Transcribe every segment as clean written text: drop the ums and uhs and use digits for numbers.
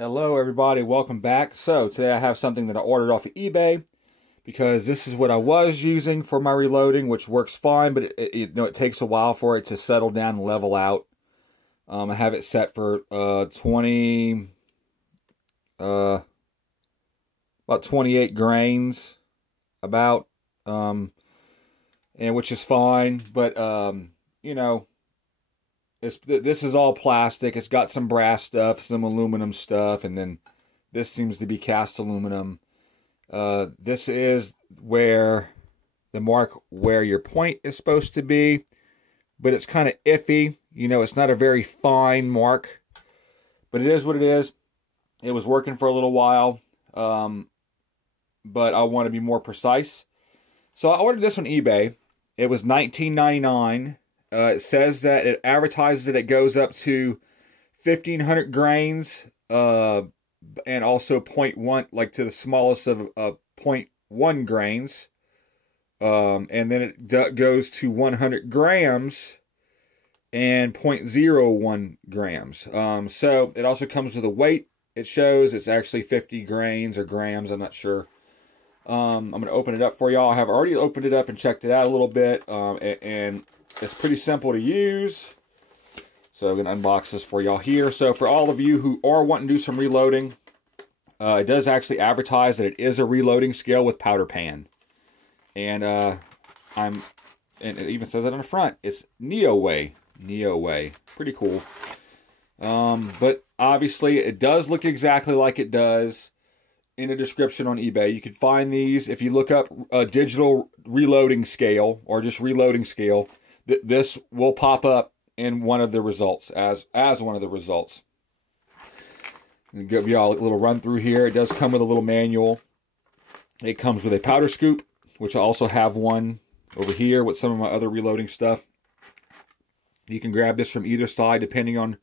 Hello everybody, welcome back. So today I have something that I ordered off of eBay because this is what I was using for my reloading, which works fine, but it takes a while for it to settle down and level out. I have it set for about 28 grains and which is fine, but this is all plastic. It's got some brass stuff, some aluminum stuff, and then this seems to be cast aluminum. This is where the mark where your point is supposed to be, but it's kind of iffy. It's not a very fine mark, but it is what it is. It was working for a little while, but I want to be more precise. So I ordered this on eBay. It was $19.99. It says that it advertises that it goes up to 1,500 grains, and also 0.1, like to the smallest of 0.1 grains. And then it goes to 100 grams and 0.01 grams. So it also comes with a weight. It shows it's actually 50 grains or grams. I'm not sure. I'm going to open it up for y'all. I have already opened it up and checked it out a little bit. And it's pretty simple to use. So I'm going to unbox this for y'all here. So for all of you who are wanting to do some reloading, it does actually advertise that it is a reloading scale with powder pan. And and it even says it on the front. It's neoweigh. Neoweigh. Pretty cool. But obviously it does look exactly like it does in the description on eBay. You can find these if you look up a digital reloading scale or just reloading scale. This will pop up in one of the results as one of the results. I'll give y'all a little run through here. It does come with a little manual. It comes with a powder scoop, which I also have one over here with some of my other reloading stuff. You can grab this from either side depending on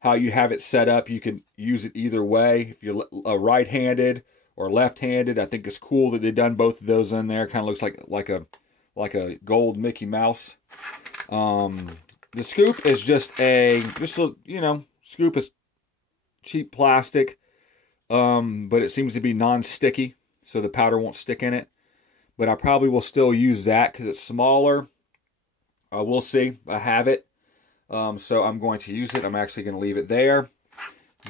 how you have it set up. You can use it either way. If you're right-handed or left-handed, I think it's cool that they've done both of those in there. Kind of looks like a gold Mickey Mouse. The scoop is just a scoop is cheap plastic, but it seems to be non-sticky, so the powder won't stick in it. But I probably will still use that because it's smaller. We'll see. I have it, so I'm going to use it. I'm actually going to leave it there.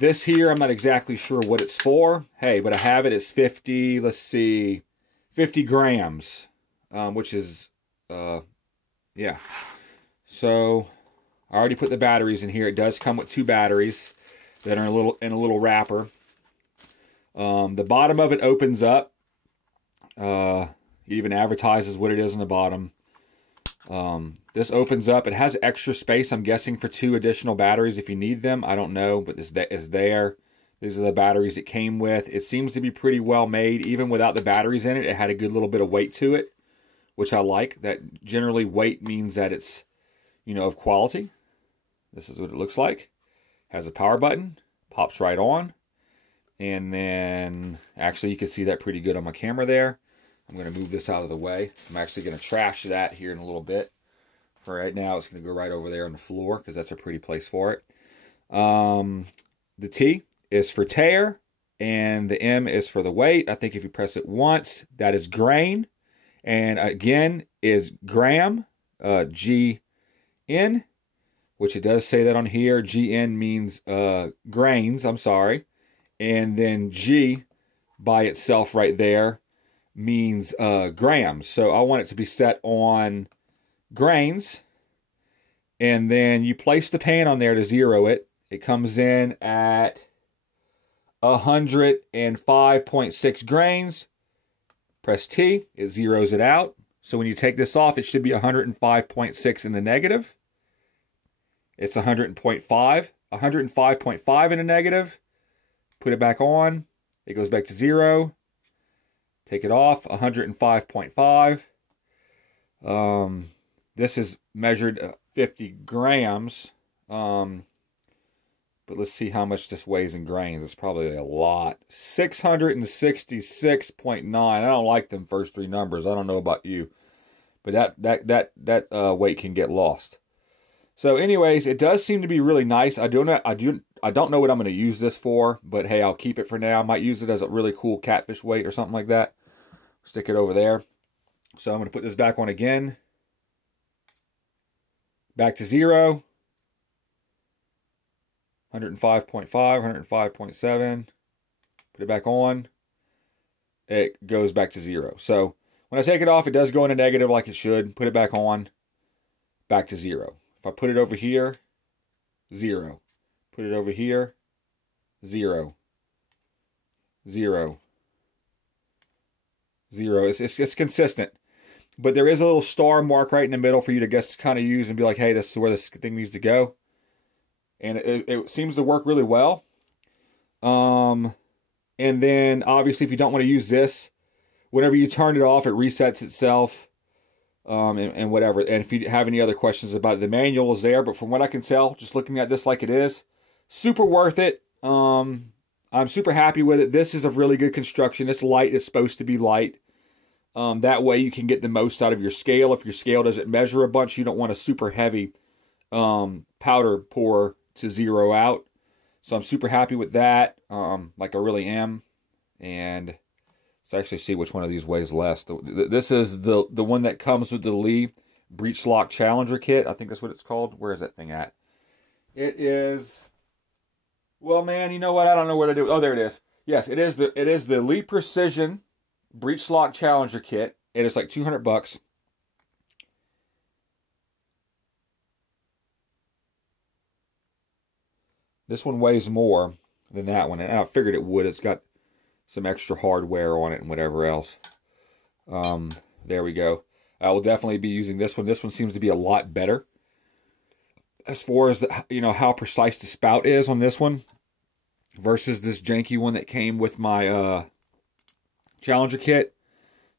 This here, I'm not exactly sure what it's for. Hey, but I have it. It's 50. Let's see, 50 grams, which is yeah. So I already put the batteries in here. It does come with 2 batteries that are in a little wrapper. The bottom of it opens up. It even advertises what it is on the bottom. This opens up. It has extra space, I'm guessing, for 2 additional batteries if you need them. I don't know, but this is there. These are the batteries it came with. It seems to be pretty well made. Even without the batteries in it, it had a good little bit of weight to it, which I like. That generally weight means that it's, of quality. This is what it looks like. Has a power button, pops right on. And then, actually you can see that pretty good on my camera there. I'm going to move this out of the way. I'm actually going to trash that here in a little bit. For right now, it's going to go right over there on the floor because that's a pretty place for it. The T is for tare, and the M is for the weight. I think if you press it once, that is grain. And again is gram, G-N, which it does say that on here. G-N means grains, I'm sorry. And then G by itself right there means grams. So I want it to be set on grains. And then you place the pan on there to zero it. It comes in at 105.6 grains. Press T, it zeroes it out. So when you take this off, it should be 105.6 in the negative. It's 105.5 in the negative. Put it back on. It goes back to 0. Take it off, 105.5. This is measured 50 grams. But let's see how much this weighs in grains. It's probably a lot. 666.9. I don't like them first 3 numbers. I don't know about you. But that weight can get lost. So anyways, it does seem to be really nice. I don't know what I'm going to use this for, but hey, I'll keep it for now. I might use it as a really cool catfish weight or something like that. Stick it over there. So I'm going to put this back on again. Back to 0. 105.5, 105.7. Put it back on. It goes back to 0. So when I take it off, it does go into negative like it should. Put it back on. Back to 0. If I put it over here, 0. Put it over here, 0. 0. 0. It's consistent. But there is a little star mark right in the middle for you to guess kind of use and be like, hey, this is where this thing needs to go. And it seems to work really well. And then, obviously, if you don't want to use this, whenever you turn it off, it resets itself. And whatever. And if you have any other questions about it, the manual is there. But from what I can tell, just looking at this like it is, super worth it. I'm super happy with it. This is a really good construction. This light is supposed to be light. That way you can get the most out of your scale. If your scale doesn't measure a bunch, you don't want a super heavy powder pour to zero out. So I'm super happy with that, like I really am. And let's actually see which one of these weighs less. This is the one that comes with the Lee Breech Lock Challenger kit. I think that's what it's called. Where is that thing at? It is... Well, man, you know what? I don't know what to do. Oh, there it is. Yes, it is the Lee Precision Breech Lock Challenger kit. It is like $200. This one weighs more than that one, and I figured it would. It's got some extra hardware on it and whatever else. There we go. I will definitely be using this one. This one seems to be a lot better as far as how precise the spout is on this one versus this janky one that came with my Challenger kit.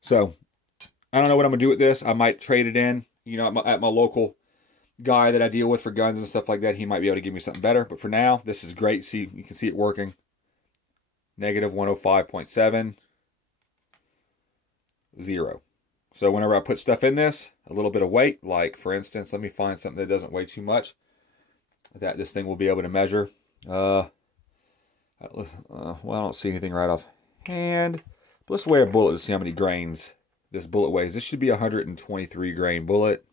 So I don't know what I'm gonna do with this. I might trade it in, at my local guy that I deal with for guns and stuff like that. He might be able to give me something better. But for now, this is great. See, you can see it working. Negative 105.7. 0. So whenever I put stuff in this, a little bit of weight, like for instance, let me find something that doesn't weigh too much, that this thing will be able to measure. Well, I don't see anything right off hand. But let's weigh a bullet to see how many grains this bullet weighs. This should be a 123 grain bullet.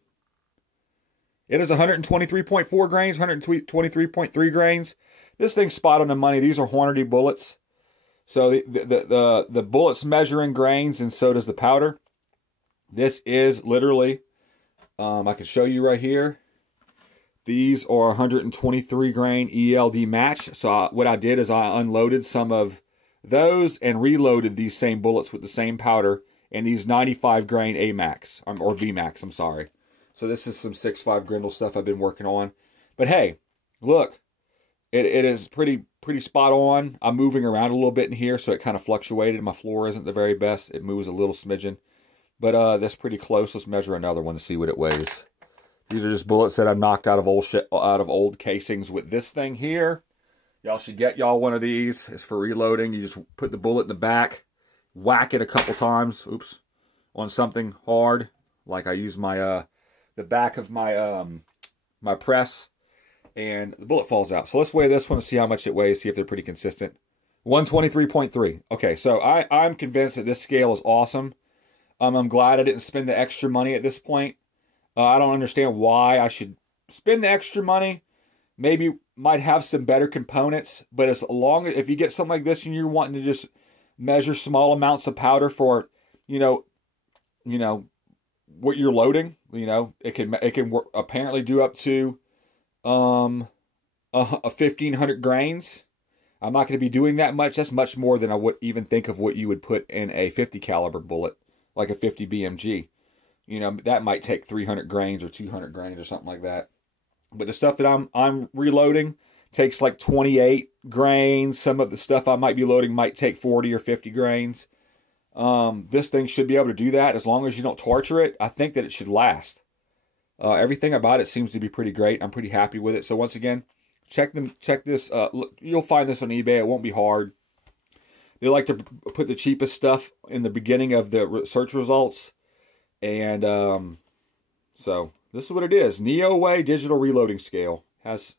It is 123.4 grains, 123.3 grains. This thing's spot on the money. These are Hornady bullets. So the bullets measure in grains, and so does the powder. This is literally, I can show you right here. These are 123 grain ELD match. So what I did is I unloaded some of those and reloaded these same bullets with the same powder and these 95 grain AMAX, or VMAX, I'm sorry. So this is some 6.5 Grindle stuff I've been working on. But hey, look, it is pretty spot on. I'm moving around a little bit in here, so it kind of fluctuated. My floor isn't the very best. It moves a little smidgen. But that's pretty close. Let's measure another one to see what it weighs. These are just bullets that I knocked out of old casings with this thing here. Y'all should get y'all one of these. It's for reloading. You just put the bullet in the back, whack it a couple times, oops, on something hard. Like I use my the back of my my press, and the bullet falls out. So let's weigh this one to see how much it weighs, see if they're pretty consistent. 123.3. Okay, so I'm convinced that this scale is awesome. I'm glad I didn't spend the extra money at this point. I don't understand why I should spend the extra money. Maybe might have some better components, but as long as if you get something like this and you're wanting to just measure small amounts of powder for, what you're loading, it can work, apparently do up to a 1,500 grains. I'm not going to be doing that much. That's much more than I would even think of what you would put in a 50 caliber bullet, like a 50 BMG. That might take 300 grains or 200 grains or something like that. But the stuff that I'm reloading takes like 28 grains. Some of the stuff I might be loading might take 40 or 50 grains. This thing should be able to do that as long as you don't torture it. I think that it should last. Everything about it seems to be pretty great. I'm pretty happy with it. So once again, check this. Look, you'll find this on eBay. It won't be hard. They like to put the cheapest stuff in the beginning of the search results. And so this is what it is. neoweigh digital reloading scale. Has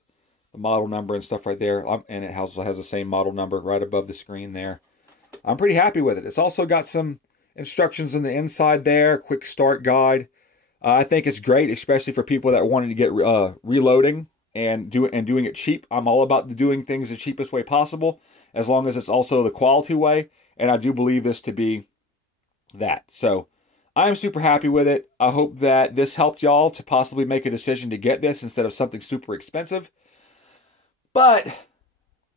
the model number and stuff right there. And it also has the same model number right above the screen there. I'm pretty happy with it. It's also got some instructions on the inside there. Quick start guide. I think it's great, especially for people that wanted to get reloading and doing it cheap. I'm all about doing things the cheapest way possible, as long as it's also the quality way. And I do believe this to be that. So I'm super happy with it. I hope that this helped y'all to possibly make a decision to get this instead of something super expensive. But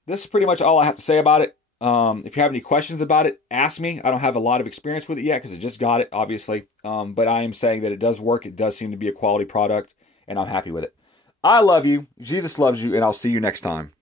this is pretty much all I have to say about it. If you have any questions about it, ask me. I don't have a lot of experience with it yet because I just got it, obviously. But I am saying that it does work. It does seem to be a quality product, and I'm happy with it. I love you. Jesus loves you, and I'll see you next time.